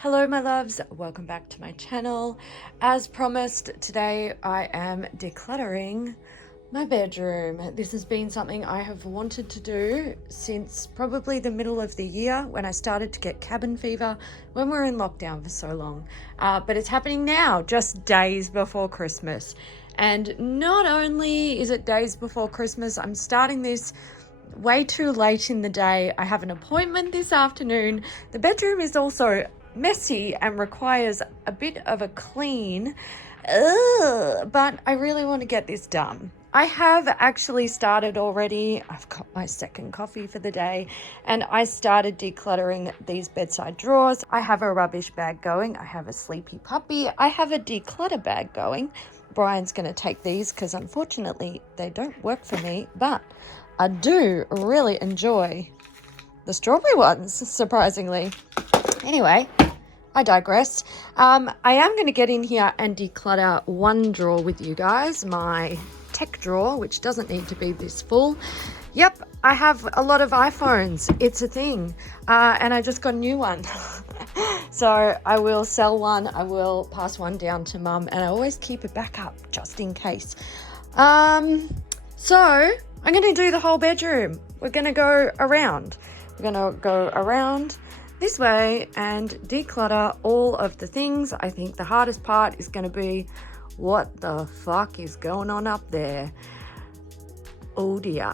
Hello my loves, welcome back to my channel. As promised, today I am decluttering my bedroom. This has been something I have wanted to do since probably the middle of the year when I started to get cabin fever when we were in lockdown for so long. But it's happening now, just days before Christmas. And not only is it days before Christmas, I'm starting this way too late in the day. I have an appointment this afternoon. The bedroom is also messy and requires a bit of a clean, but I really want to get this done. I have actually started already. I've got my second coffee for the day and I started decluttering these bedside drawers. I have a rubbish bag going. I have a sleepy puppy. I have a declutter bag going. Brian's going to take these because unfortunately they don't work for me, but I do really enjoy the strawberry ones, surprisingly. Anyway, I digress. I am going to get in here and declutter one drawer with you guys, my tech drawer, which doesn't need to be this full. Yep, I have a lot of iPhones. It's a thing. And I just got a new one. So I will sell one. I will pass one down to mum, and I always keep a backup just in case. So I'm going to do the whole bedroom. We're going to go around. We're going to go around this way and declutter all of the things. I think the hardest part is going to be what the fuck is going on up there. Oh dear.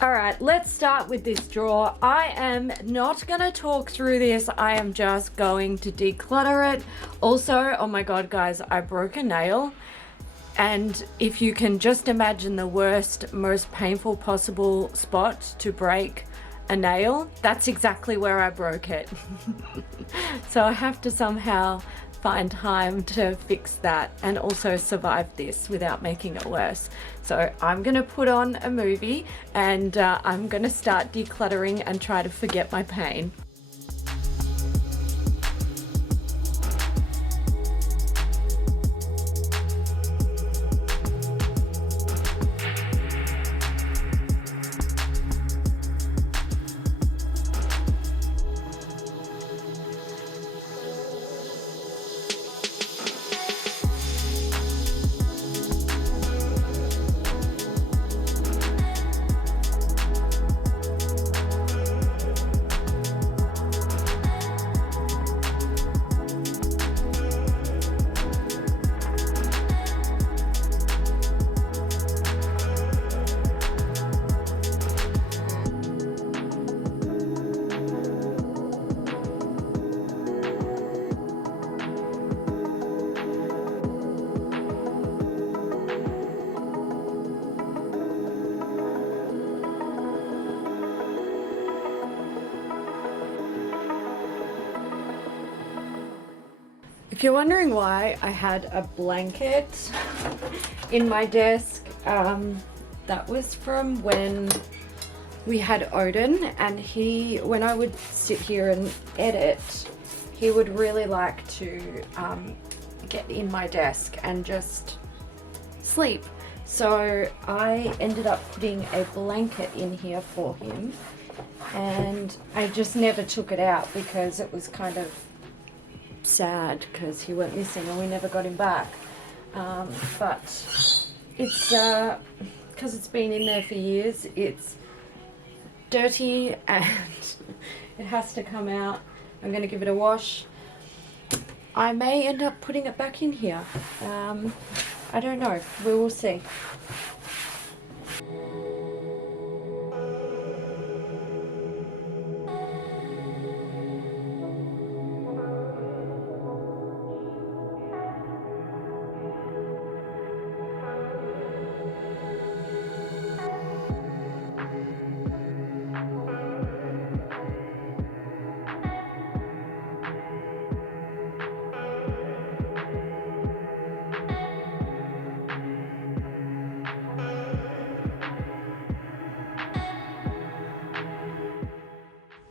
All right, let's start with this drawer. I am not going to talk through this. I am just going to declutter it. Also, oh my God, guys, I broke a nail. And if you can just imagine the worst, most painful possible spot to break a nail, that's exactly where I broke it. So I have to somehow find time to fix that and also survive this without making it worse. So I'm gonna put on a movie and I'm gonna start decluttering and try to forget my pain. If you're wondering why I had a blanket in my desk, that was from when we had Odin, and when I would sit here and edit, he would really like to get in my desk and just sleep. So I ended up putting a blanket in here for him, and I just never took it out because it was kind of sad because he went missing and we never got him back. But it's because it's been in there for years, it's dirty and it has to come out. I'm going to give it a wash. I may end up putting it back in here. I don't know, we will see.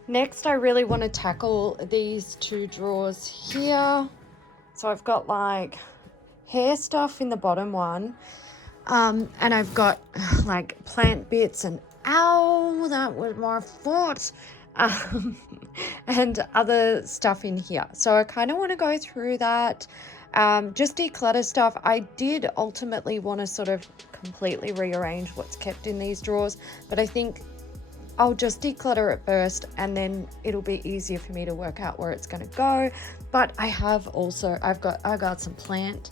Next, I really want to tackle these two drawers here. So I've got like hair stuff in the bottom one, and I've got like plant bits and ow, that was my foot. and other stuff in here. So I kind of want to go through that, just declutter stuff. I did ultimately want to sort of completely rearrange what's kept in these drawers, but I think I'll just declutter it first and then it'll be easier for me to work out where it's going to go. But I got some plant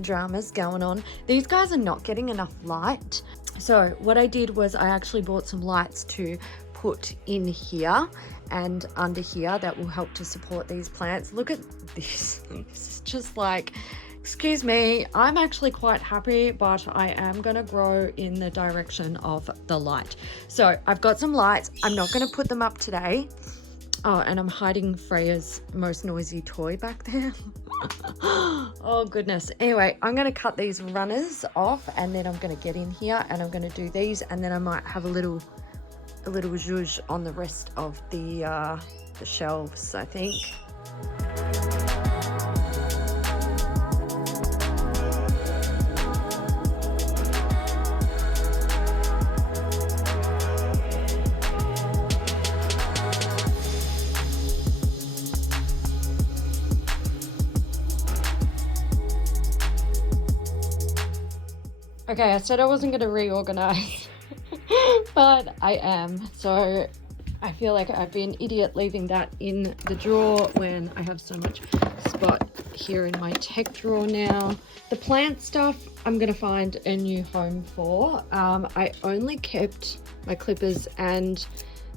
dramas going on. These guys are not getting enough light. So what I did was I actually bought some lights to put in here and under here that will help to support these plants. Look at this. This is just like, excuse me, I'm actually quite happy, but I am going to grow in the direction of the light. So I've got some lights. I'm not going to put them up today. Oh, and I'm hiding Freya's most noisy toy back there. Oh, goodness. Anyway, I'm going to cut these runners off and then I'm going to get in here and I'm going to do these. And then I might have a little zhuzh on the rest of the shelves, I think. Okay, I said I wasn't going to reorganize, but I am. So I feel like I'd be an idiot leaving that in the drawer when I have so much spot here in my tech drawer now. The plant stuff, I'm going to find a new home for. I only kept my clippers and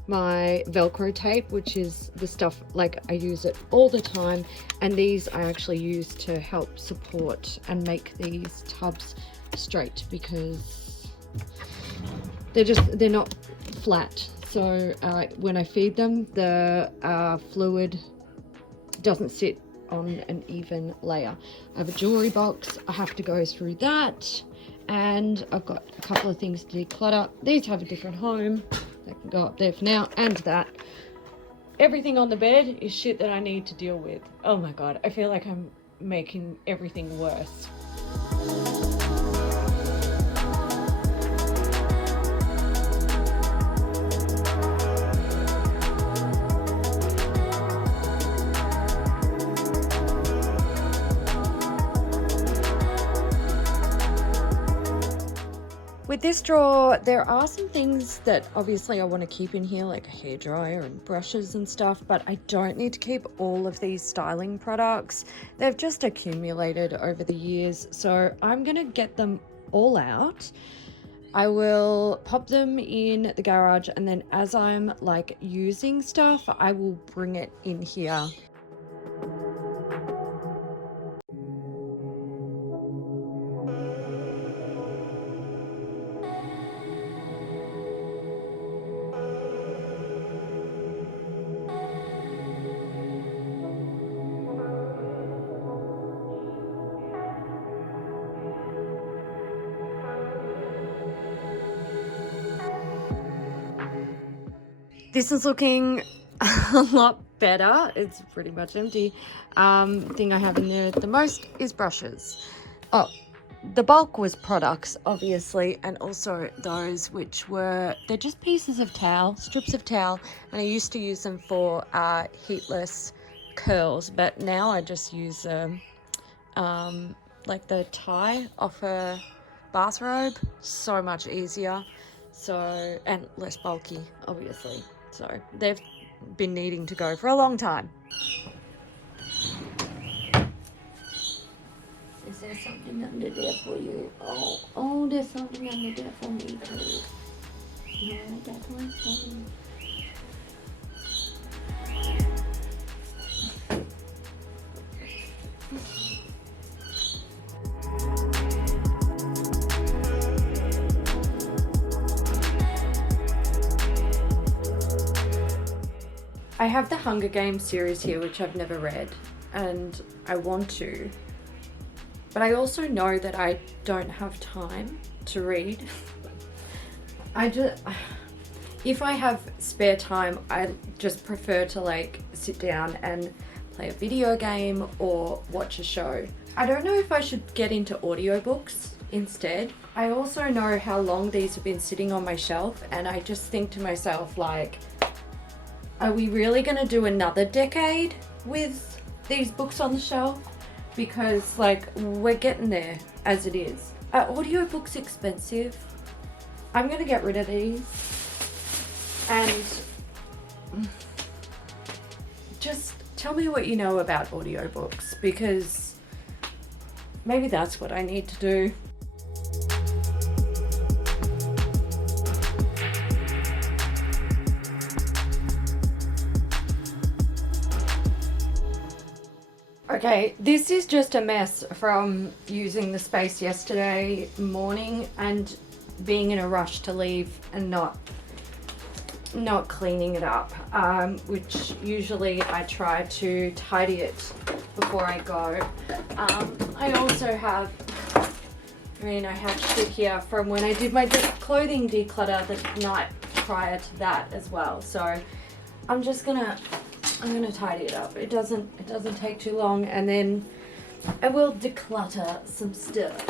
my Velcro tape, which is the stuff, like I use it all the time. And these I actually use to help support and make these tubs straight because they're not flat. So when I feed them, the fluid doesn't sit on an even layer. I have a jewelry box. I have to go through that, and I've got a couple of things to declutter. These have a different home. They can go up there for now, and that. Everything on the bed is shit that I need to deal with. Oh my god, I feel like I'm making everything worse. With this drawer, there are some things that obviously I want to keep in here, like a hairdryer and brushes and stuff, but I don't need to keep all of these styling products. They've just accumulated over the years, so I'm going to get them all out. I will pop them in the garage, and then as I'm like using stuff, I will bring it in here. This is looking a lot better. It's pretty much empty. Thing I have in there the most is brushes. Oh, the bulk was products, obviously, and also those which were, they're just pieces of towel, strips of towel, and I used to use them for heatless curls, but now I just use them like the tie off a bathrobe. So much easier, so, and less bulky, obviously. So they've been needing to go for a long time. Is there something under there for you? Oh, there's something under there for me too. Yeah, that one's for me. I have the Hunger Games series here, which I've never read, and I want to, but I also know that I don't have time to read. If I have spare time, I just prefer to like sit down and play a video game or watch a show. I don't know if I should get into audiobooks instead. I also know how long these have been sitting on my shelf, and I just think to myself, like, are we really going to do another decade with these books on the shelf? Because like we're getting there as it is. Are audiobooks expensive? I'm going to get rid of these and just tell me what you know about audiobooks, because maybe that's what I need to do. Okay, this is just a mess from using the space yesterday morning and being in a rush to leave and not cleaning it up, which usually I try to tidy it before I go. I also have, I have shit here from when I did my clothing declutter the night prior to that as well. So I'm gonna tidy it up. It doesn't take too long, and then I will declutter some stuff.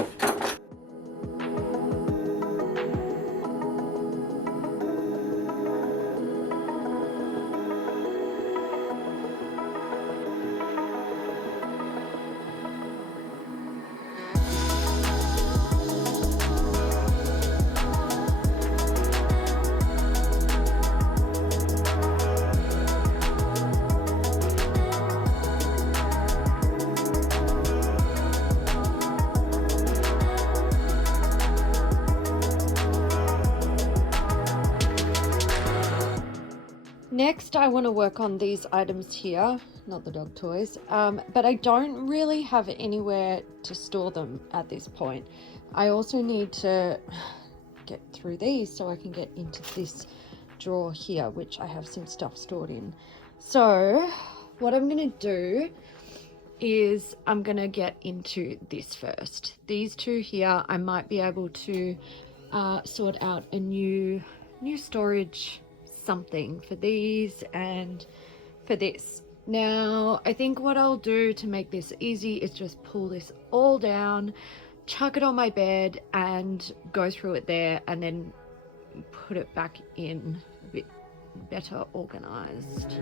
Next, I want to work on these items here, not the dog toys, but I don't really have anywhere to store them at this point. I also need to get through these so I can get into this drawer here, which I have some stuff stored in. So what I'm going to do is I'm going to get into this first. These two here, I might be able to sort out a new storage something for these and for this. Now I think what I'll do to make this easy is just pull this all down, chuck it on my bed and go through it there, and then put it back in a bit better organized.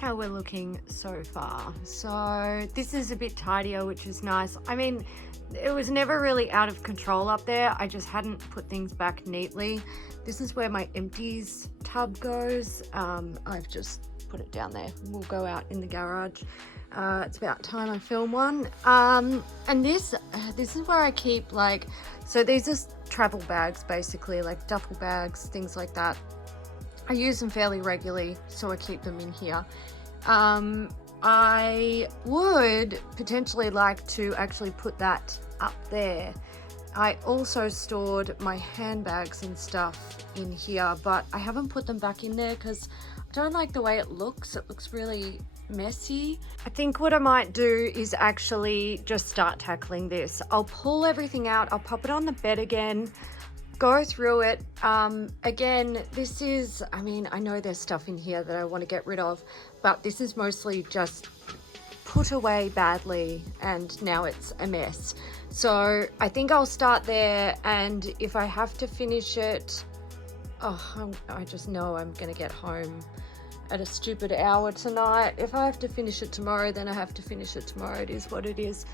How we're looking so far. So this is a bit tidier, which is nice. I mean, it was never really out of control up there. I just hadn't put things back neatly. This is where my empties tub goes. I've just put it down there. We'll go out in the garage. It's about time I film one. And this is where I keep, like, so these are travel bags, basically, like duffel bags, things like that. I use them fairly regularly, so I keep them in here. I would potentially like to actually put that up there. I also stored my handbags and stuff in here, but I haven't put them back in there because I don't like the way it looks. It looks really messy. I think what I might do is actually just start tackling this. I'll pull everything out, I'll pop it on the bed again, go through it. Again, this is, I mean, I know there's stuff in here that I want to get rid of, but this is mostly just put away badly and now it's a mess. So I think I'll start there, and if I have to finish it, I just know I'm gonna get home at a stupid hour tonight. If I have to finish it tomorrow, then I have to finish it tomorrow. It is what it is.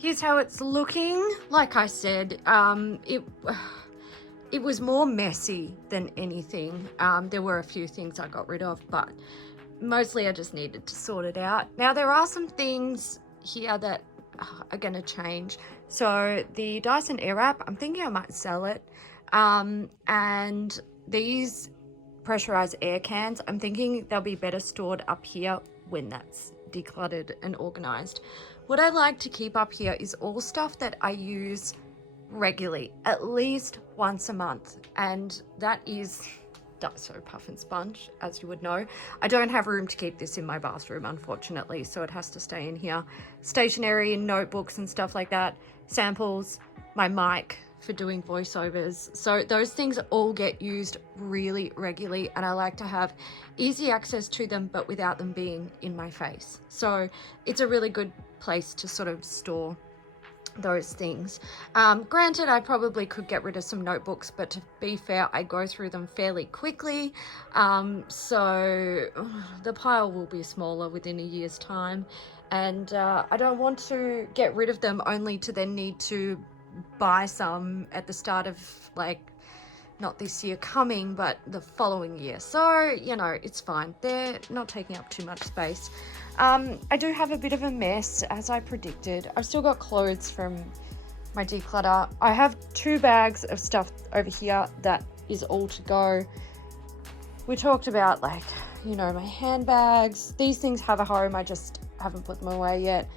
Here's how it's looking. Like I said, it was more messy than anything. There were a few things I got rid of, but mostly I just needed to sort it out. Now there are some things here that are going to change. So the Dyson Airwrap, I'm thinking I might sell it. And these pressurized air cans, I'm thinking they'll be better stored up here when that's decluttered and organized. What I like to keep up here is all stuff that I use regularly, at least once a month, and that is Daiso Puff and Sponge, as you would know. I don't have room to keep this in my bathroom, unfortunately, so it has to stay in here. Stationery and notebooks and stuff like that, samples, my mic for doing voiceovers. So those things all get used really regularly, and I like to have easy access to them, but without them being in my face. So it's a really good place to sort of store those things. Granted, I probably could get rid of some notebooks, but to be fair, I go through them fairly quickly, so the pile will be smaller within a year's time, and I don't want to get rid of them only to then need to buy some at the start of, like, not this year coming, but the following year. So, you know, it's fine. They're not taking up too much space. I do have a bit of a mess, as I predicted. I've still got clothes from my declutter. I have 2 bags of stuff over here that is all to go. We talked about, like, you know, my handbags. These things have a home. I just haven't put them away yet.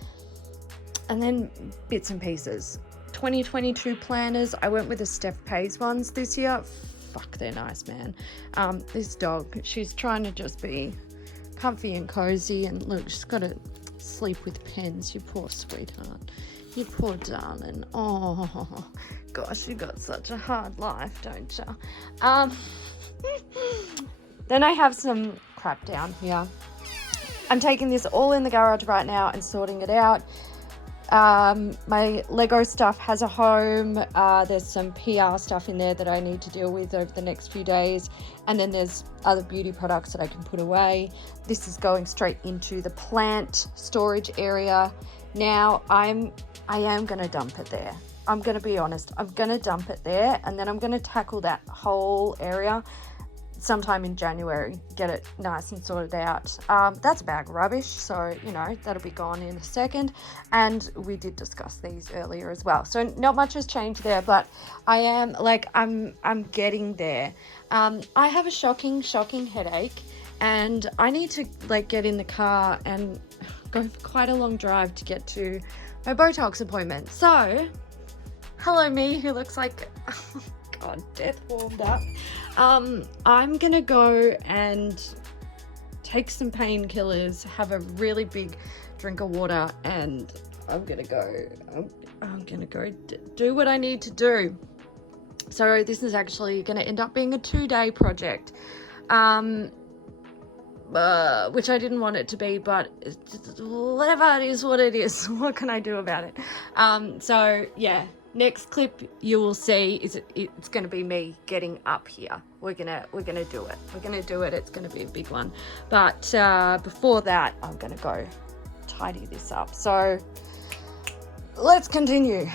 And then bits and pieces. 2022 planners. I went with the Steph Pays ones this year. Fuck, they're nice, man. This dog, she's trying to just be comfy and cozy, and look, she's got to sleep with pens. You poor sweetheart. You poor darling. Oh, gosh, you got such a hard life, don't you? Then I have some crap down here. I'm taking this all in the garage right now and sorting it out. My Lego stuff has a home. There's some PR stuff in there that I need to deal with over the next few days, and then there's other beauty products that I can put away. This is going straight into the plant storage area. Now I am going to dump it there. I'm going to be honest. I'm going to dump it there, and then I'm going to tackle that whole area sometime in January, get it nice and sorted out. That's a bag of rubbish, so you know that'll be gone in a second, and we did discuss these earlier as well, so not much has changed there, but I am like I'm getting there. I have a shocking headache, and I need to like get in the car and go for quite a long drive to get to my Botox appointment. So hello me, who looks like God, death warmed up. I'm gonna go and take some painkillers, have a really big drink of water, and I'm gonna go do what I need to do. So this is actually gonna end up being a 2-day project, which I didn't want it to be, but whatever, it is what it is. What can I do about it? So yeah. Next clip you will see is it's going to be me getting up here. We're gonna do it. We're gonna do it. It's going to be a big one. But before that, I'm going to go tidy this up. So let's continue.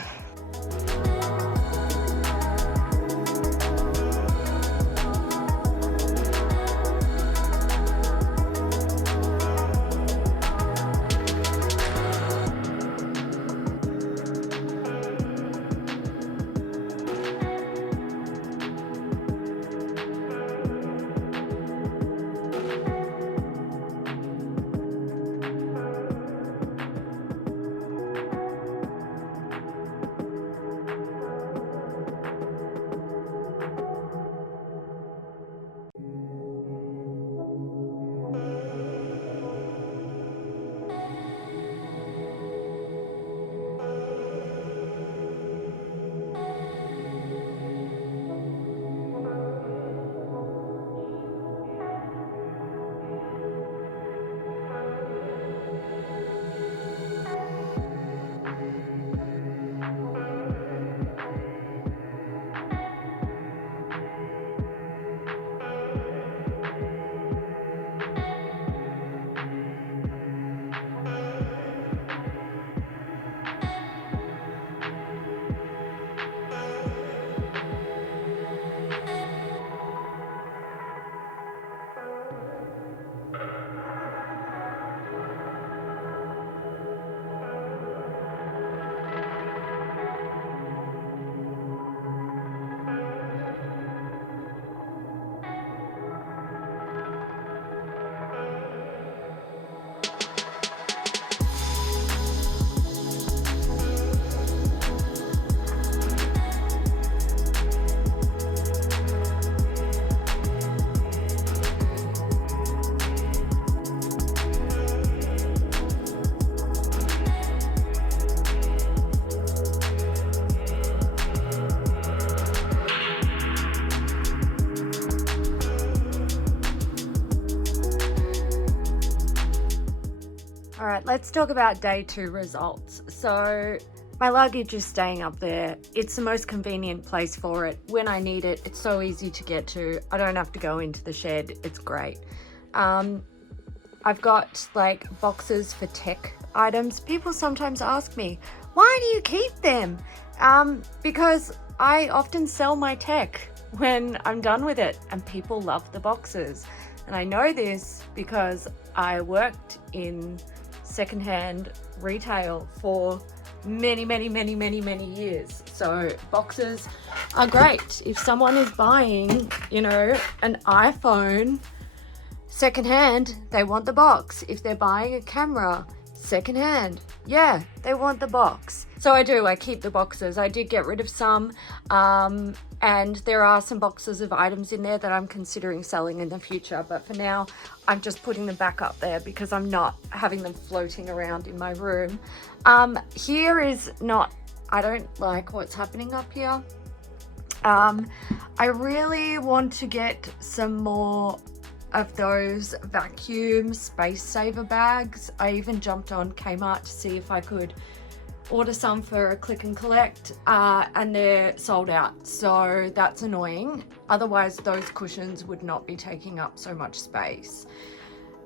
right, let's talk about day 2 results. So my luggage is staying up there. It's the most convenient place for it. When I need it, it's so easy to get to. I don't have to go into the shed. It's great. I've got like boxes for tech items. People sometimes ask me, why do you keep them? Because I often sell my tech when I'm done with it, and people love the boxes. And I know this because I worked in secondhand retail for many years. So boxes are great. If someone is buying, you know, an iPhone secondhand, they want the box. If they're buying a camera secondhand, yeah, they want the box. So I keep the boxes. I did get rid of some, and there are some boxes of items in there that I'm considering selling in the future, but for now I'm just putting them back up there because I'm not having them floating around in my room. Here is not, I don't like what's happening up here. I really want to get some more of those vacuum space saver bags. I even jumped on Kmart to see if I could order some for a click and collect, and they're sold out, so that's annoying. Otherwise those cushions would not be taking up so much space.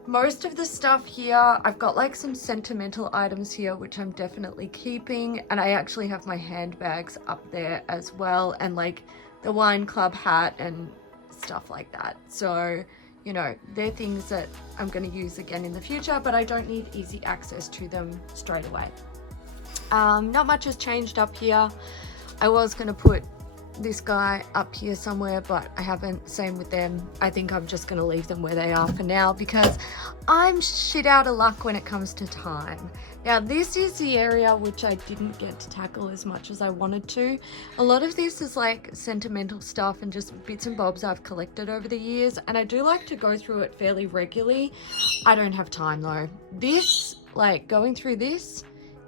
Most of the stuff here, I've got like some sentimental items here which I'm definitely keeping, and I actually have my handbags up there as well, and like the wine club hat and stuff like that. So you know, they're things that I'm going to use again in the future, but I don't need easy access to them straight away. Not much has changed up here. I was going to put this guy up here somewhere, but I haven't. Same with them. I think I'm just going to leave them where they are for now because I'm shit out of luck when it comes to time. Now this is the area which I didn't get to tackle as much as I wanted to. A lot of this is like sentimental stuff and just bits and bobs I've collected over the years, and I do like to go through it fairly regularly. I don't have time though. This, like going through this,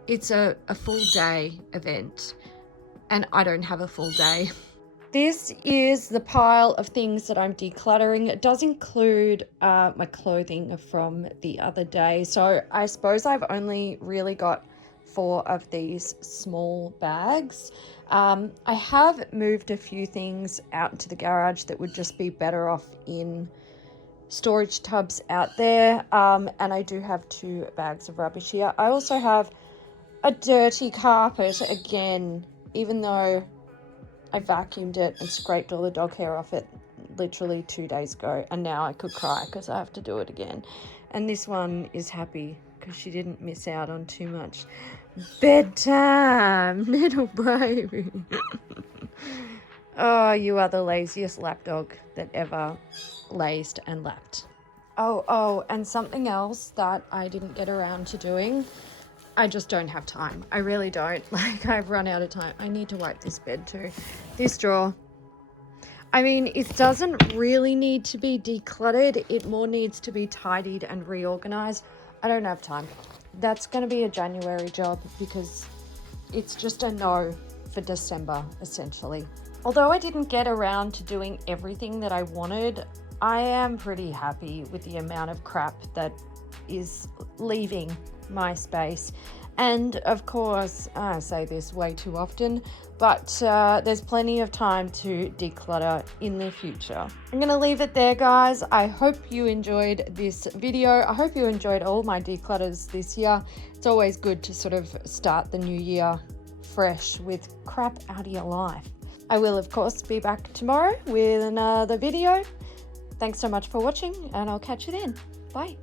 it's a full day event, and I don't have a full day. This is the pile of things that I'm decluttering. It does include my clothing from the other day. So I suppose I've only really got 4 of these small bags. I have moved a few things out into the garage that would just be better off in storage tubs out there. And I do have 2 bags of rubbish here. I also have a dirty carpet again, even though I vacuumed it and scraped all the dog hair off it literally 2 days ago, and now I could cry because I have to do it again. And this one is happy because she didn't miss out on too much bedtime, little baby. Oh, you are the laziest lapdog that ever lazed and lapped. Oh, and something else that I didn't get around to doing, I just don't have time. I really don't. Like, I've run out of time. I need to wipe this bed too. This drawer. I mean, it doesn't really need to be decluttered. It more needs to be tidied and reorganized. I don't have time. That's going to be a January job because it's just a no for December, essentially. Although I didn't get around to doing everything that I wanted, I am pretty happy with the amount of crap that is leaving my space. And of course, I say this way too often, but there's plenty of time to declutter in the future. I'm gonna leave it there, guys. I hope you enjoyed this video. I hope you enjoyed all my declutters this year. It's always good to sort of start the new year fresh with crap out of your life. I will of course be back tomorrow with another video. Thanks so much for watching, and I'll catch you then. Bye.